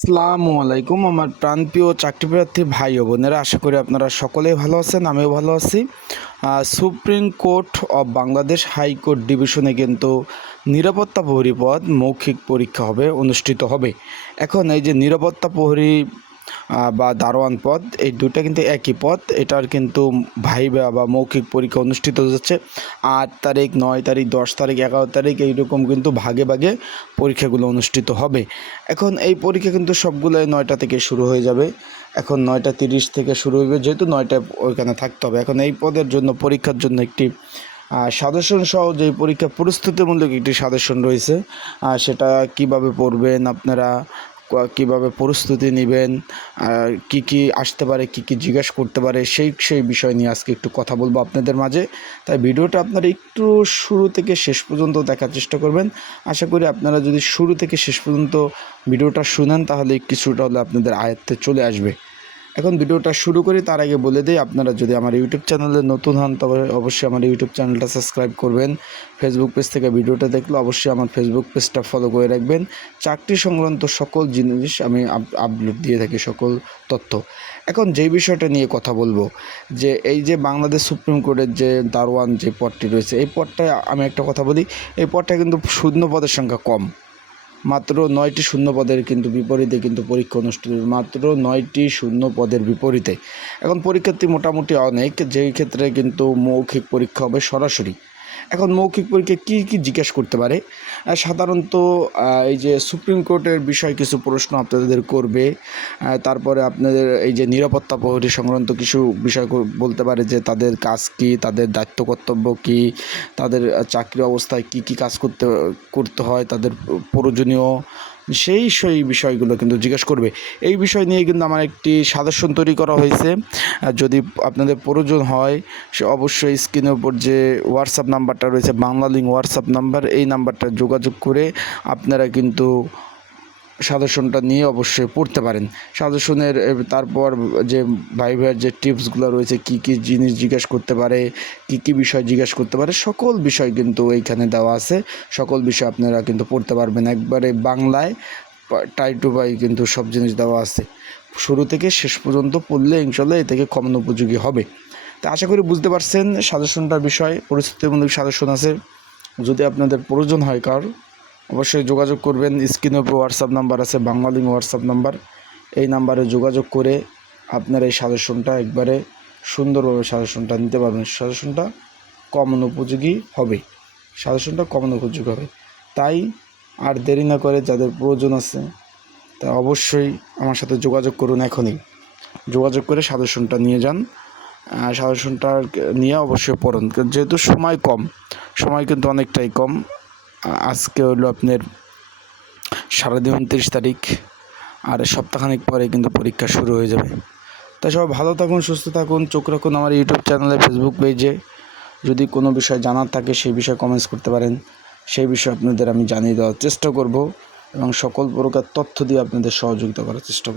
আসসালামু আলাইকুম, আমার প্রাণপ্রিয় চাকরি প্রার্থী ভাই ও বোনেরা, আশা করি আপনারা সকলেই ভালো আছেন, আমিও ভালো আছি। Supreme court of Bangladesh high court ডিভিশনে কিন্তু নিরাপত্তা প্রহরী পদ মৌখিক পরীক্ষা হবে, অনুষ্ঠিত হবে। এখন এই যে নিরাপত্তা প্রহরী বা দারোয়ান পদ, এই দুটা কিন্তু একই পদ। এটার কিন্তু ভাইবা বা মৌখিক পরীক্ষা অনুষ্ঠিত হচ্ছে আট তারিখ, নয় তারিখ, দশ তারিখ, এগারো তারিখ, এইরকম কিন্তু ভাগে ভাগে পরীক্ষাগুলো অনুষ্ঠিত হবে। এখন এই পরীক্ষা কিন্তু সবগুলোই নয়টা থেকে শুরু হয়ে যাবে। এখন নয়টা তিরিশ থেকে শুরু হবে যেহেতু নয়টা ওইখানে থাকতে হবে। এখন এই পদের জন্য, পরীক্ষার জন্য একটি সাজেশন সহ যে পরীক্ষা প্রস্তুতিমূলক একটি সাজেশন রয়েছে সেটা কীভাবে পড়বেন আপনারা কীভাবে প্রস্তুতি নেবেন কি কি আসতে পারে, কি কি জিজ্ঞাসা করতে পারে, সেই সেই বিষয় নিয়ে আজকে একটু কথা বলব আপনাদের মাঝে। তাই ভিডিওটা আপনারা একটু শুরু থেকে শেষ পর্যন্ত দেখার চেষ্টা করবেন। আশা করি আপনারা যদি শুরু থেকে শেষ পর্যন্ত ভিডিওটা শুনেন, তাহলে কিছুটা হলে আপনাদের আয়ত্তে চলে আসবে। এখন ভিডিওটা শুরু করি, তার আগে বলে দিই, আপনারা যদি আমার ইউটিউব চ্যানেলে নতুন হন, তবে অবশ্যই আমার ইউটিউব চ্যানেলটা সাবস্ক্রাইব করবেন। ফেসবুক পেজ থেকে ভিডিওটা দেখলে অবশ্যই আমার ফেসবুক পেজটা ফলো করে রাখবেন। চাকরি সংক্রান্ত সকল জিনিস আমি আপ- আপলোড দিয়ে থাকি, সকল তথ্য। এখন যেই বিষয়টা নিয়ে কথা বলব, যে এই যে বাংলাদেশ সুপ্রিম কোর্টের যে দারোয়ান যে পদটি রয়েছে, এই পদটায় আমি একটা কথা বলি, এই পদটা কিন্তু শূন্য পদের সংখ্যা কম। মাত্র নয়টি শূন্য পদের কিন্তু বিপরীতে কিন্তু পরীক্ষা অনুষ্ঠিত মাত্র নয়টি শূন্য পদের বিপরীতে। এখন পরীক্ষার্থী মোটামুটি অনেক, যেই ক্ষেত্রে কিন্তু মৌখিক পরীক্ষা হবে সরাসরি। এখন মৌখিক পরীক্ষা কী কী জিজ্ঞেস করতে পারে? সাধারণত এই যে সুপ্রিম কোর্টের বিষয়ে কিছু প্রশ্ন আপনাদের করবে তারপরে আপনাদের এই যে নিরাপত্তা প্রহরী সংক্রান্ত কিছু বিষয় বলতে পারে যে তাদের কাজ কী, তাদের দায়িত্ব কর্তব্য কী, তাদের চাকরি অবস্থায় কি কি কাজ করতে করতে হয়, তাদের প্রয়োজনীয় সেই সেই বিষয়গুলো কিন্তু জিজ্ঞেস করবে। এই বিষয় নিয়ে কিন্তু আমার একটি সাদর্শন তৈরি করা হয়েছে। যদি আপনাদের প্রয়োজন হয়, সে অবশ্যই স্ক্রিনের উপর যে হোয়াটসঅ্যাপ নাম্বারটা রয়েছে বাংলা লিঙ্ক হোয়াটসঅ্যাপ নাম্বার এই নাম্বারটা যোগাযোগ করে আপনারা কিন্তু সাজেশনটা নিয়ে অবশ্যই পড়তে পারেন। সাজেশনের তারপর যে ভাই ভাইয়ের যে টিপসগুলো রয়েছে, কি কি জিনিস জিজ্ঞেস করতে পারে, কি কি বিষয় জিজ্ঞেস করতে পারে, সকল বিষয় কিন্তু এইখানে দেওয়া আছে। সকল বিষয় আপনারা কিন্তু পড়তে পারবেন। একবারে বাংলায় টাই টু বাই কিন্তু সব জিনিস দেওয়া আছে। শুরু থেকে শেষ পর্যন্ত পড়লে ইনশাল্লাহ এ থেকে কমন উপযোগী হবে। তা আশা করি বুঝতে পারছেন সাজেশনটার বিষয়, পরিস্থিতিমূলক সাজেশন আছে। যদি আপনাদের প্রয়োজন হয় কার অবশ্যই যোগাযোগ করবেন। স্ক্রিনের উপর হোয়াটসঅ্যাপ নাম্বার আছে বাংলালিং হোয়াটসঅ্যাপ নাম্বার এই নাম্বারে যোগাযোগ করে আপনার এই সাজেশনটা একবারে সুন্দরভাবে সাজেশনটা নিতে পারবেন। সাজেশনটা কমন উপযোগী হবে। সাজেশনটা কমন উপযোগী হবে। তাই আর দেরি না করে যাদের প্রয়োজন আছে তা অবশ্যই আমার সাথে যোগাযোগ করুন এখনই। যোগাযোগ করে সাজেশনটা নিয়ে যান। সাজেশনটা নিয়ে অবশ্যই পড়ুন। যেহেতু সময় কম, সময় কিন্তু অনেকটাই কম। আজকে হলো আপনার সারাদিন উনত্রিশ তারিখ, আর সপ্তাহখানিক পরে কিন্তু পরীক্ষা শুরু হয়ে যাবে। তাই সবাই ভালো থাকুন, সুস্থ থাকুন, চোখ রাখুন আমার ইউটিউব চ্যানেলে, ফেসবুক পেজে। যদি কোনো বিষয় জানার থাকে, সেই বিষয়ে কমেন্টস করতে পারেন। সেই বিষয়ে আপনাদের আমি জানিয়ে দেওয়ার চেষ্টা করব এবং সকল প্রকার তথ্য দিয়ে আপনাদের সহযোগিতা করার চেষ্টা করব।